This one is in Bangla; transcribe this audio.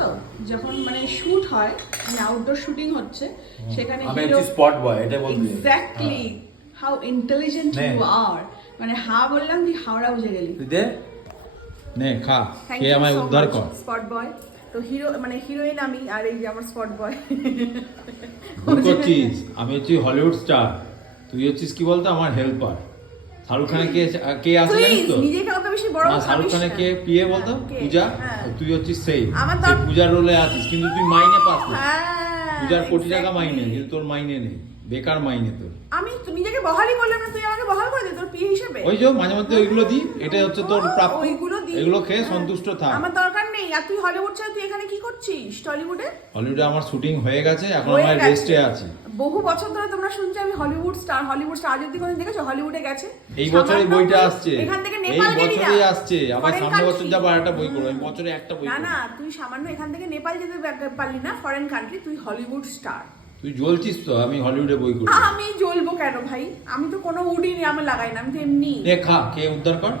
তো যখন মানে শুট হয় মানে আউটডোর শুটিং হচ্ছে সেখানে আমি একটু স্পট বয় এটা বলবি exactly how intelligent you are মানে বললাম তুই হাওড়া বুঝে গেলি তুই দে নে খা খেয়ে আমায় উদ্ধার কর। স্পট বয় তো হিরো মানে হিরোইন আমি আর এই যে আমার স্পট বয় ভুল করছিস, আমি হচ্ছি হলিউড স্টার, তুই হচ্ছিস কি বলতো আমার হেল্পার। শাহরুখ খানে কে আছে জানিস তো? নিজেকে অত বেশি বড় না, শাহরুখ খানে কে পিয়ে বলতো? কে? পূজা। হ্যাঁ। তুই হচ্ছিস সেই আমার তো- সেই পূজার রোলে আছিস, কিন্তু তুই মাইনে পাস না। হ্যাঁ পূজার কোটি টাকা exactly. মাইনে, কিন্তু তোর মাইনে নেই, বেকার মাইনে তোর। আমি তো নিজেকে বহালই করলাম না, তুই আমাকে বহাল করে দে তোর পিয়ে হিসেবে। ওই যে মাঝে মধ্যে ওইগুলো দি, এটা হচ্ছে তোর প্রাপ্য। ওইগুলো দি। এগুলো খেয়ে হ্যাঁ। সন্তুষ্ট থাক। আমার দরকার নেই। আর তুই হলিউড ছাড়া তুই এখানে কি করছিস টলিউডে? হলিউডে আমার শুটিং হয়ে গেছে, এখন হয়ে আমার গেছে। রেস্টে আছি। বহু বছর ধরে তোমরা শুনছো আমি হলিউড স্টার যদি কোনদিন দেখেছো হলিউডে গেছে? এই বছরই সামান্য বইটা তুই আসছে, এখান থেকে এই নেপাল গেলি না। বছরই আসছে, আবার Foreign সামনের বছর country। যাবো আরেকটা বই করবো, আমি বছরে একটা বই না করবো। না তুই সামান্য এখান থেকে নেপাল যেতে পারলি না, ফরেন কান্ট্রি, তুই হলিউড স্টার। তুই জ্বলছিস তো, আমি হলিউডে বই করবো। আমি জ্বলবো কেন ভাই? আমি তো কোনো উডই আমি লাগাই না, আমি তো এমনি। খা খেয়ে উদ্ধার কর।